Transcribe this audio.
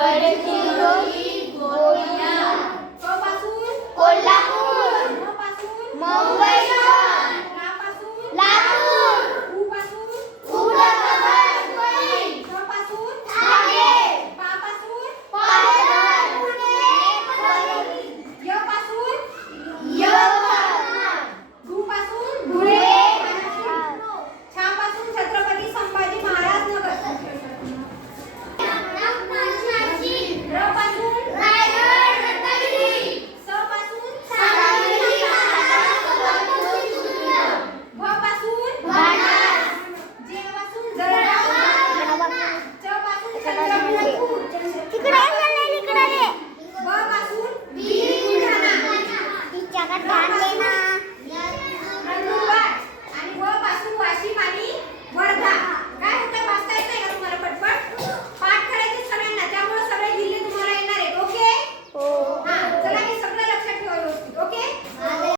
Bharat Ki Roi